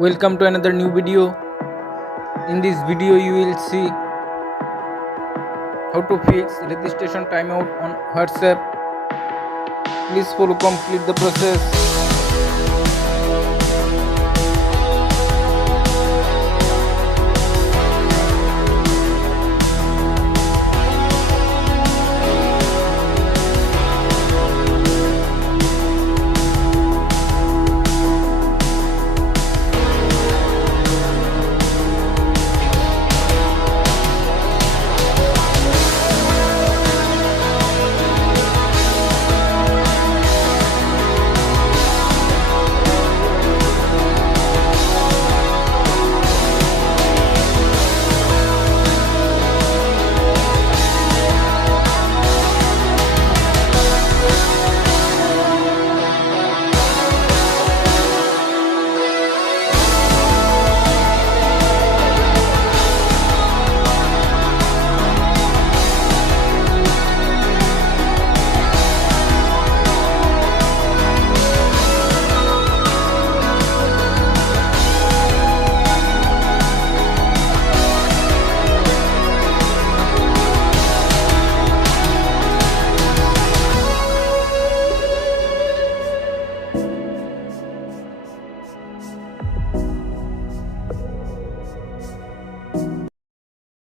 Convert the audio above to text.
Welcome to another new video. In this video you will see how to fix registration timeout on WhatsApp. Please follow complete the process.